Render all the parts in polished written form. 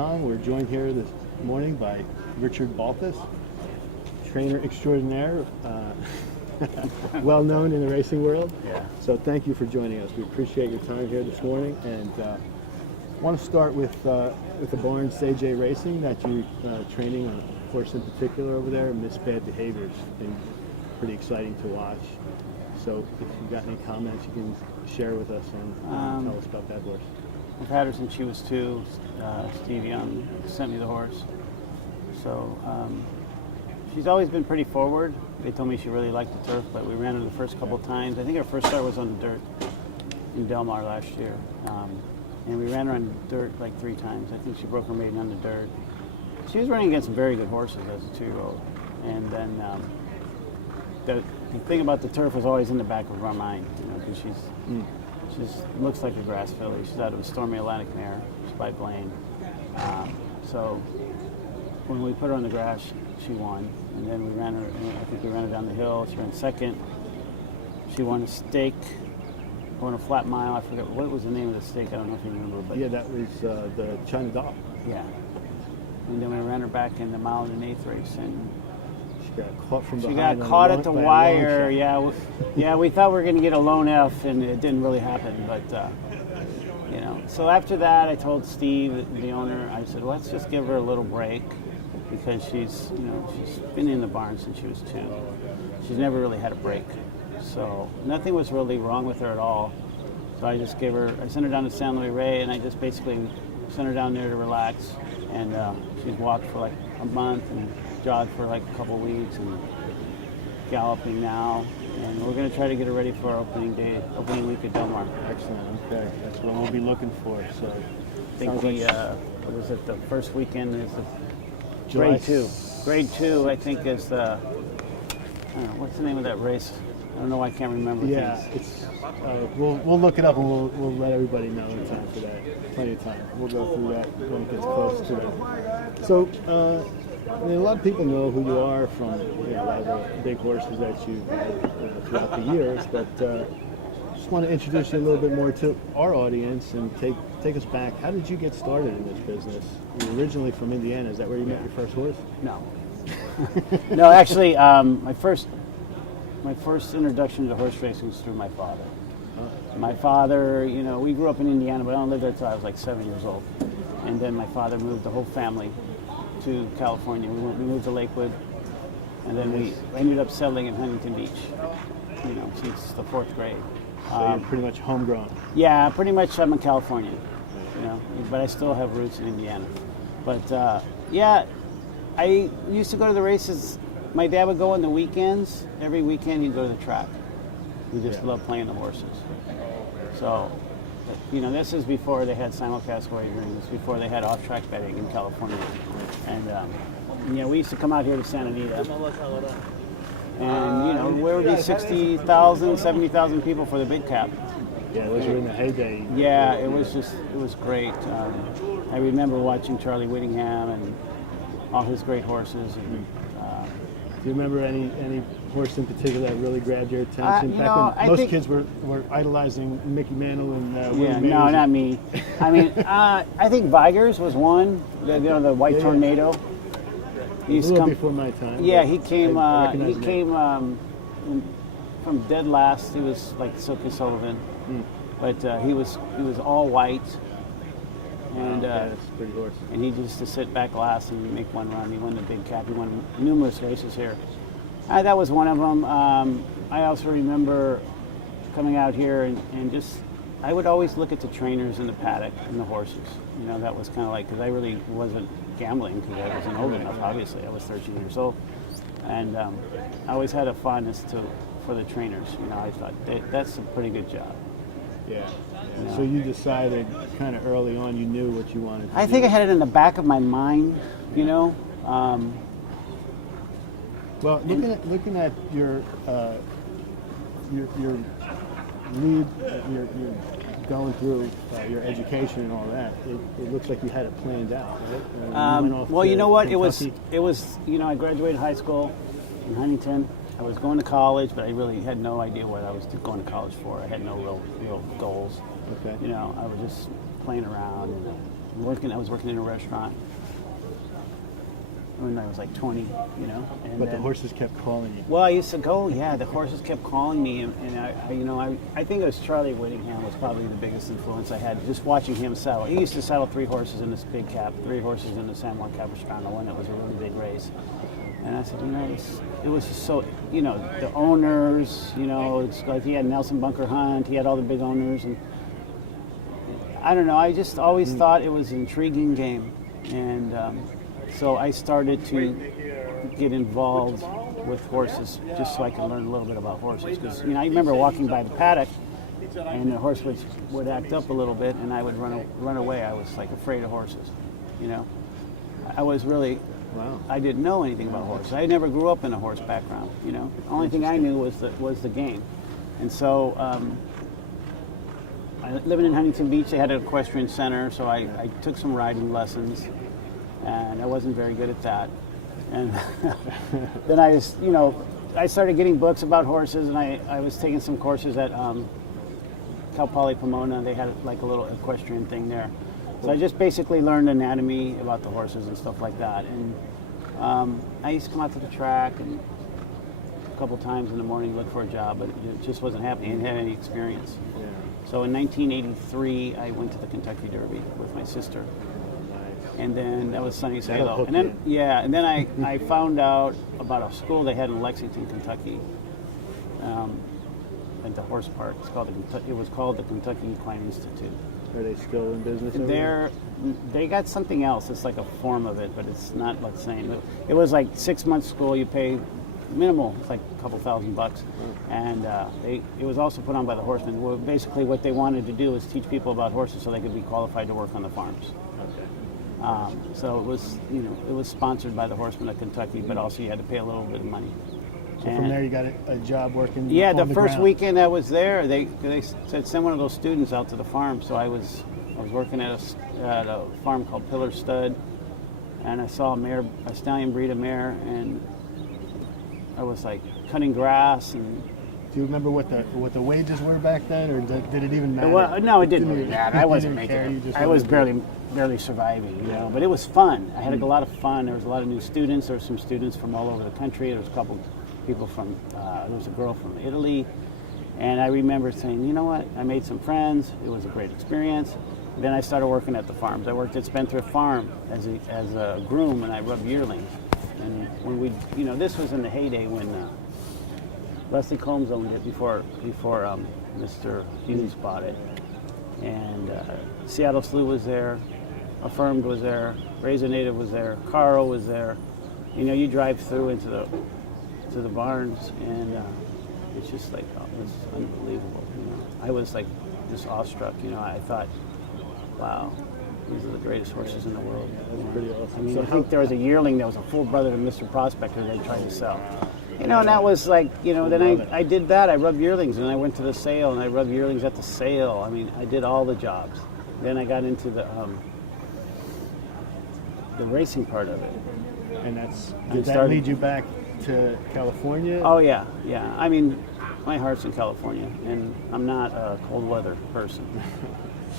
Tom. We're joined here this morning by Richard Baltas, trainer extraordinaire, well known in the racing world. Yeah. So thank you for joining us. We appreciate your time here this morning, and want to start with the Barnes AJ Racing that you're training on a horse in particular over there. Miss Bad Behavior's been pretty exciting to watch. So if you've got any comments you can share with us and tell us about that horse. I've had her since she was 2. Steve Young sent me the horse. So she's always been pretty forward. They told me she really liked the turf, but we ran her the first couple of times. I think her first start was on the dirt in Del Mar last year. And we ran her on dirt like 3 times. I think she broke her maiden on the dirt. She was running against some very good horses as a 2-year-old. And then the thing about the turf was always in the back of our mind, because she's looks like a grass filly. She's out of a Stormy Atlantic mare. She's by Blaine. So when we put her on the grass, she won. And then we ran her, I think we ran her down the hill. She ran second. She won a stake, won a flat mile. I forget, what was the name of the stake? I don't know if you remember. But Yeah, that was the China Doll. yeah. And then we ran her back in the mile and an 8th race. And She got caught from she behind. got caught at the by a long wire. shot. Yeah, we thought we were going to get a lone F, and it didn't really happen. But so after that, I told Steve, the owner, I said, let's just give her a little break because she's been in the barn since she was 2. She's never really had a break, so nothing was really wrong with her at all. So I just I sent her down to San Luis Rey, and I just basically sent her down there to relax. And she's walked for like a month and jogged for like a couple of weeks and galloping now. And we're going to try to get her ready for our opening week at Del Mar. Excellent. Okay, that's what we'll be looking for. So I think the first weekend is the July grade 2. Grade 2, I think, is the, I don't know, what's the name of that race? I don't know why I can't remember. Yeah, things. it's we'll look it up and we'll let everybody know in time for that. Plenty of time. We'll go through that when it gets close to it. So a lot of people know who you are from a lot of the big horses that you've had throughout the years, but just want to introduce you a little bit more to our audience and take us back. How did you get started in this business? You're originally from Indiana. Is that where you met your first horse? No. No, actually, my first introduction to horse racing was through my father. My father, we grew up in Indiana, but I only lived there until I was like 7 years old. And then my father moved the whole family to California. We moved to Lakewood, and then we ended up settling in Huntington Beach, since the 4th grade. So you're pretty much homegrown. Yeah, pretty much I'm a Californian, but I still have roots in Indiana. But I used to go to the races. My dad would go on the weekends. Every weekend he'd go to the track. He just loved playing the horses. So, this is before they had simulcast wagering. Before they had off-track betting in California. And, we used to come out here to Santa Anita. And, where would be 60,000, 70,000 people for the big cap. Yeah, those were in the heyday. Yeah, it was great. I remember watching Charlie Whittingham and all his great horses. And, do you remember any horse in particular that really grabbed your attention? Back when most kids were idolizing Mickey Mantle and Willie Mays. No, not me. I mean, I think Vigors was one. The White Tornado. He used a little before my time. Yeah, he came. He came from dead last. He was like Silky Sullivan, but he was all white. And that's a pretty horse. And he used to sit back last and make one run. He won the big cap. He won numerous races here. That was one of them. I also remember coming out here and just, I would always look at the trainers in the paddock and the horses. That was kind of like, because I really wasn't gambling because I wasn't old enough, obviously. I was 13 years old. And I always had a fondness for the trainers. I thought that's a pretty good job. Yeah. So you decided kind of early on you knew what you wanted to do. I think I had it in the back of my mind, Well, looking at your lead, your going through your education and all that, it looks like you had it planned out, right? Well, you know what? Kentucky. It was. I graduated high school in Huntington. I was going to college, but I really had no idea what I was going to college for. I had no real goals. Okay. I was just playing around. I was working in a restaurant when I was like 20, you know. And But the horses kept calling you. Well, I used to go. Yeah, the horses kept calling me, and I think it was Charlie Whittingham was probably the biggest influence I had. Just watching him saddle. He used to saddle 3 horses in this big cap, 3 horses in the San Juan Capistrano one that was a really big race. And I said, it was just so, the owners, it's like he had Nelson Bunker Hunt, he had all the big owners, and I don't know. I just always thought it was an intriguing game, and so I started to get involved with horses just so I could learn a little bit about horses. Because I remember walking by the paddock, and the horse would act up a little bit, and I would run away. I was like afraid of horses, I was really. Wow. I didn't know anything about horses. I never grew up in a horse background. The only thing I knew was the game, and so. Living in Huntington Beach, they had an equestrian center, so I took some riding lessons, and I wasn't very good at that. And then I started getting books about horses, and I was taking some courses at Cal Poly Pomona. They had like a little equestrian thing there. So I just basically learned anatomy about the horses and stuff like that. And I used to come out to the track and a couple times in the morning look for a job, but it just wasn't happening. I didn't have any experience. Yeah. So in 1983, I went to the Kentucky Derby with my sister. And then that was Sunny Salo. And then, and then I found out about a school they had in Lexington, Kentucky, at the horse park. It was called the Kentucky Equine Institute. Are they still in business over there? They got something else. It's like a form of it, but it's not the same. It was like 6 months school. You pay minimal. It's like a couple $1,000. And it was also put on by the horsemen. Well, basically, what they wanted to do was teach people about horses so they could be qualified to work on the farms. Okay. So it was, it was sponsored by the horsemen of Kentucky, but also you had to pay a little bit of money. So from there, you got a job working. Yeah, on the first ground. weekend I was there, they said send one of those students out to the farm. So I was working at a farm called Pillar Stud, and I saw a stallion breed a mare, and I was like cutting grass. And do you remember what the wages were back then, or did it even matter? Well, no, it didn't really matter. I wasn't making it. I was barely surviving, But it was fun. I had a lot of fun. There was a lot of new students. There were some students from all over the country. There was a couple people from, there was a girl from Italy. And I remember saying, you know what, I made some friends. It was a great experience. And then I started working at the farms. I worked at Spendthrift Farm as a groom, and I rubbed yearlings. And when this was in the heyday when Leslie Combs owned it before Mr. Hughes bought it. And Seattle Slew was there, Affirmed was there, Razor Native was there, Carl was there. You drive through into the barns, and it's just like, it's unbelievable. I was like just awestruck. I thought, wow, these are the greatest horses in the world. That's pretty awesome. I mean, So I think there was a yearling that was a full brother to Mr. Prospector they tried to sell. And that was like, then I did that. I rubbed yearlings, and I went to the sale, and I rubbed yearlings at the sale. I mean, I did all the jobs. Then I got into the racing part of it. And did that lead you back to California? Oh, yeah. I mean, my heart's in California, and I'm not a cold weather person.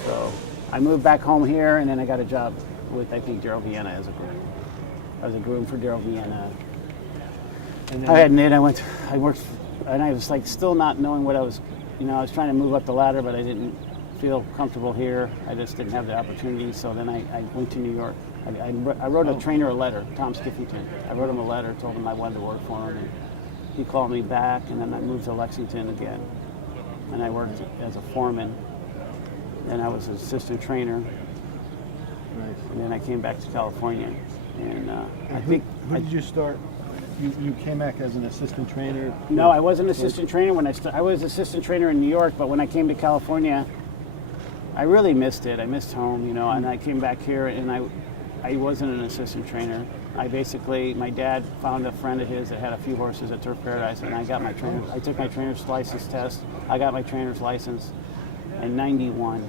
So I moved back home here, and then I got a job with, I think, Daryl Vienna as a groom. I was a groom for Daryl Vienna. And I had knit. I worked, and I was like still not knowing what I was. I was trying to move up the ladder, but I didn't feel comfortable here. I just didn't have the opportunity. So then I went to New York. I wrote a trainer a letter, Tom Skiffington. I wrote him a letter, told him I wanted to work for him, and he called me back. And then I moved to Lexington again, and I worked as a foreman. Then I was an assistant trainer. Nice. And then I came back to California, and who did you start? You came back as an assistant trainer? No, I wasn't an assistant trainer when I was assistant trainer in New York, but when I came to California, I really missed it. I missed home, and I came back here, and I wasn't an assistant trainer. My dad found a friend of his that had a few horses at Turf Paradise, and I took my trainer's license test. I got my trainer's license in 91.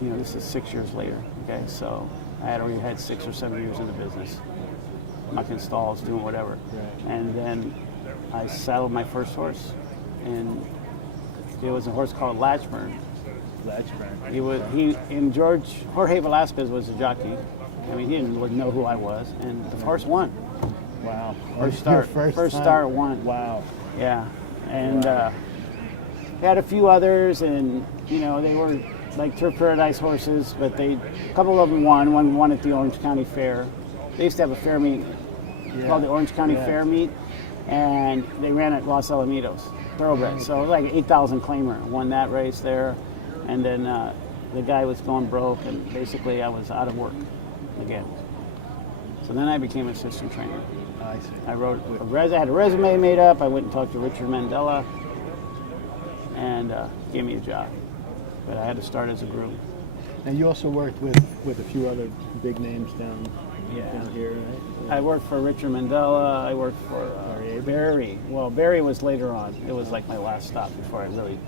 This is 6 years later, okay? So I had already had 6 or 7 years in the business. Mucking stalls, doing whatever. Right. And then I saddled my first horse, and it was a horse called Latchburn. That's right. Jorge Velasquez was the jockey. I mean, he didn't know who I was, and the horse won. Wow. First start. First start won. Wow. Yeah, and had a few others, and they were like Turf Paradise horses, but a couple of them won. One won at the Orange County Fair. They used to have a fair meet called the Orange County Fair meet, and they ran at Los Alamitos, thoroughbred. So it was like 8,000 claimer. Won that race there, and then the guy was going broke, and basically I was out of work again. So then I became assistant trainer. I see. I had a resume made up. I went and talked to Richard Mandela, and gave me a job. But I had to start as a groom. And you also worked with a few other big names down here, right? I worked for Richard Mandela. I worked for Barry. Well, Barry was later on. It was like my last stop before I really,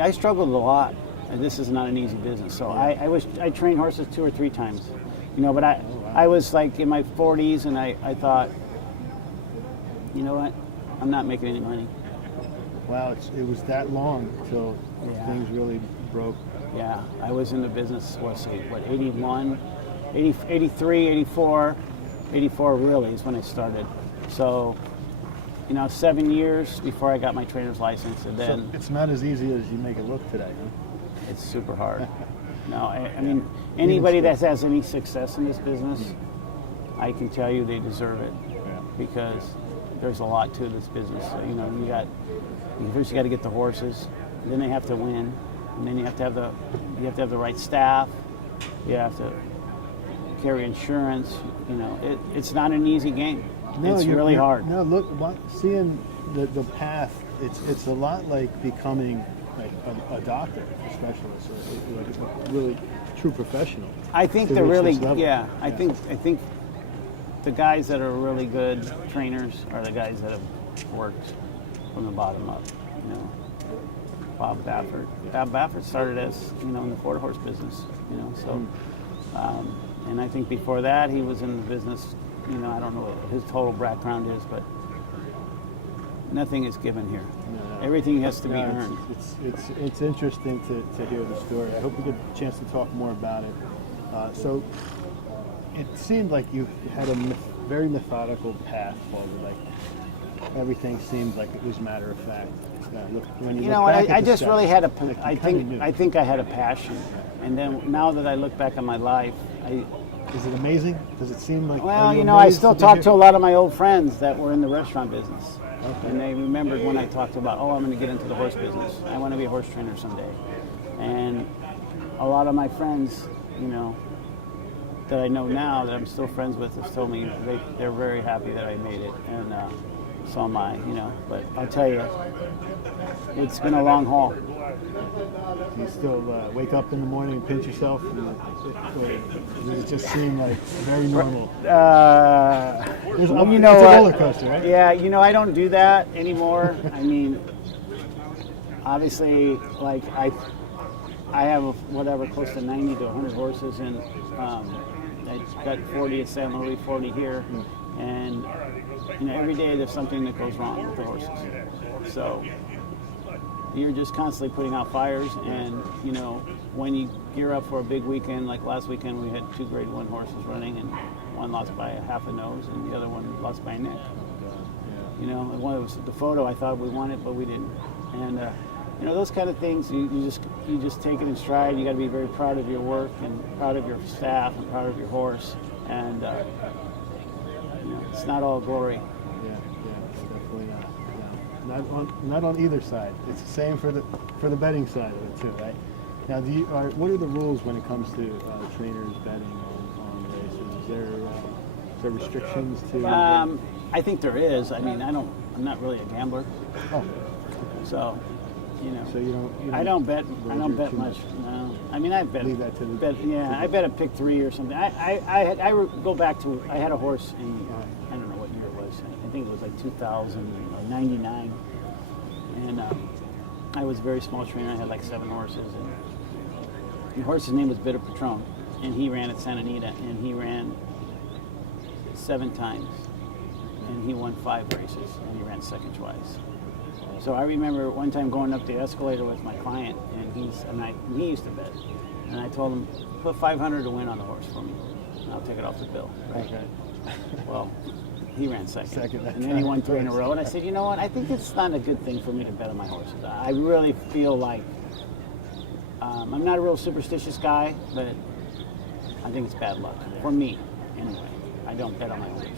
I struggled a lot, and this is not an easy business. So I trained horses 2 or 3 times, but I was like in my 40s, and I thought, you know what, I'm not making any money. Wow, it was that long until things really broke. Yeah, I was in the business, 81, 80, 83, 84. 84 really is when I started. So, 7 years before I got my trainer's license, and then... So it's not as easy as you make it look today, huh? It's super hard. No, I mean, anybody that has any success in this business, I can tell you they deserve it, because there's a lot to this business. So, first you got to get the horses, then they have to win, and then you have to have the right staff. You have to carry insurance. It's not an easy game. No, it's really hard. No, look, seeing the path, it's a lot like becoming like a doctor, a specialist, or like a really true professional. I think they're really, I think the guys that are really good trainers are the guys that have worked from the bottom up. Bob Baffert. Bob Baffert started as in the quarter horse business. So, and I think before that he was in the business. I don't know what his total background is, but nothing is given here. No. Everything has to be earned. It's interesting to hear the story. I hope we get a chance to talk more about it. So it seemed like you had a very methodical path forward. Like everything seemed like it was matter of fact. I just really had I think I had a passion, and then now that I look back on my life, Is it amazing? Does it seem like? Well, I still talk to a lot of my old friends that were in the restaurant business, and they remembered when I talked about, I'm going to get into the horse business. I want to be a horse trainer someday, and a lot of my friends, that I know now that I'm still friends with, have told me they're very happy that I made it, and so am I. But I'll tell you, it's been a long haul. Do you still wake up in the morning and pinch yourself? Does it just seem like very normal? It's a roller coaster, right? Yeah, I don't do that anymore. I mean, obviously, like I have close to 90 to 100 horses, and I got 40 at San Luis, 40 here, and every day there's something that goes wrong with the horses. So you're just constantly putting out fires, and when you gear up for a big weekend, like last weekend we had 2 grade 1 horses running, and one lost by a half a nose and the other one lost by a neck. One was the photo, I thought we won it, but we didn't. And those kind of things, you just take it in stride. You got to be very proud of your work and proud of your staff and proud of your horse, and it's not all glory. Definitely not. Not on either side. It's the same for the betting side of it too, right? Now, what are the rules when it comes to trainers betting on races? Is there restrictions to? I think there is. I mean, I'm not really a gambler. Oh. So, So you don't. I don't bet. I don't bet much. No. I mean, I bet. Leave that to the. I bet a pick 3 or something. I go back to. I had a horse in. I don't know what year it was. I think it was like 2099, and I was a very small trainer. I had like 7 horses, and the horse's name was Bitter Patron, and he ran at Santa Anita, and he ran 7 times, and he won 5 races, and he ran second twice. So I remember one time going up the escalator with my client, and he used to bet, and I told him, put 500 to win on the horse for me, and I'll take it off the bill. Right? Okay. Well, he ran second. Second, And then he won 3 in a row. And I said, you know what? I think it's not a good thing for me to bet on my horses. I really feel like I'm not a real superstitious guy, but I think it's bad luck for me. Anyway, I don't bet on my horses.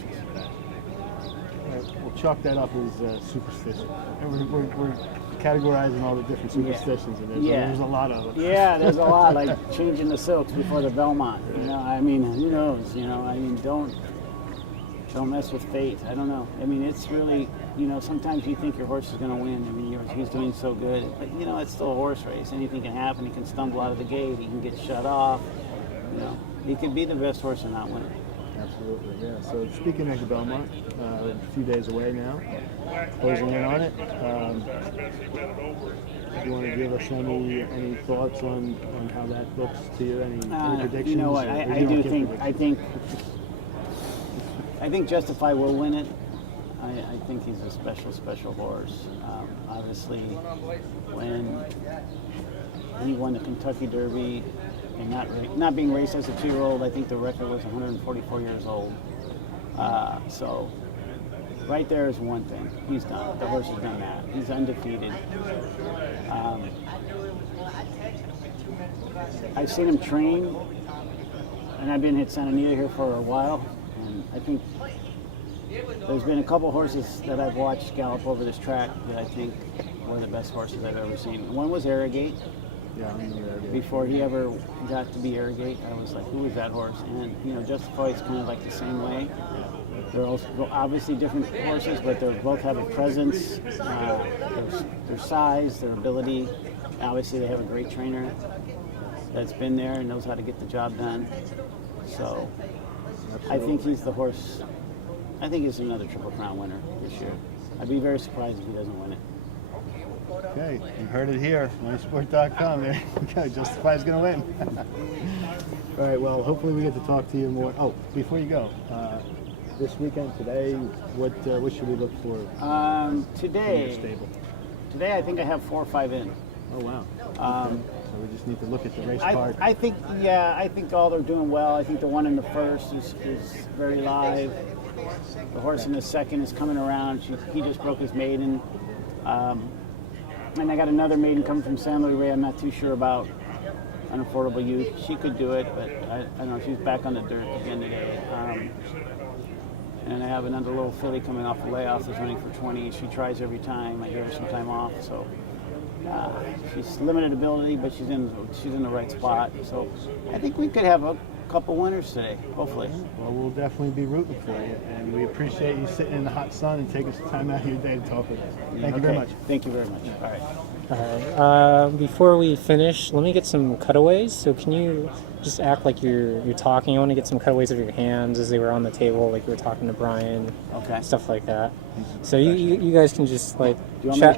We'll chalk that up as superstition. And we're categorizing all the different superstitions, and there's a lot of them. Yeah, there's a lot, like changing the silks before the Belmont. You know, I mean, who knows? You know, I mean, don't mess with fate. I don't know. I mean, it's really, you know, sometimes you think your horse is going to win. I mean, he's doing so good, but you know, it's still a horse race. Anything can happen. He can stumble out of the gate. He can get shut off. You know, he could be the best horse and not win. Absolutely, yeah. So speaking of the Belmont, a few days away now, closing in on it. Do you want to give us any thoughts on how that looks to you? Any predictions? You know what? I think Justify will win it. I think he's a special horse. Obviously, when he won the Kentucky Derby and not being raced as a 2-year-old, I think the record was 144 years old. So right there is one thing. He's done. The horse has done that. He's undefeated. I've seen him train, and I've been at Santa Anita here for a while, and I think there's been a couple horses that I've watched gallop over this track that I think were the best horses I've ever seen. One was Arrogate. Yeah, I remember Arrogate. Before he ever got to be Arrogate, I was like, who is that horse? And, you know, Justify is kind of like the same way. They're also obviously different horses, but they both have a presence, their size, their ability. Obviously, they have a great trainer that's been there and knows how to get the job done. So I think he's the horse. I think he's another Triple Crown winner this year. I'd be very surprised if he doesn't win it. Okay, you heard it here. Moneysport.com. There you go. Justify's going to win. All right, well, hopefully we get to talk to you more. Oh, before you go, this weekend, today, what should we look for in your stable? Today I think I have 4 or 5 in. Oh, wow. So we just need to look at the race card. I think all they're doing well. I think the one in the first is very live. The horse in the second is coming around. He just broke his maiden. And I got another maiden coming from San Luis Rey I'm not too sure about. Unaffordable Youth. She could do it, but I don't know. She's back on the dirt again today. And I have another little filly coming off the layoff that's running for 20. She tries every time. I give her some time off. So she's limited ability, but she's in the right spot. So I think we could have a couple winners today, hopefully. Well, we'll definitely be rooting for you, and we appreciate you sitting in the hot sun and taking some time out of your day to talk with us. Thank you very much. Thank you very much. All right. All right. Before we finish, let me get some cutaways. So can you just act like you're talking? I want to get some cutaways of your hands as they were on the table, like you were talking to Brian. Okay. Stuff like that. So you guys can just like Do you want me to chat.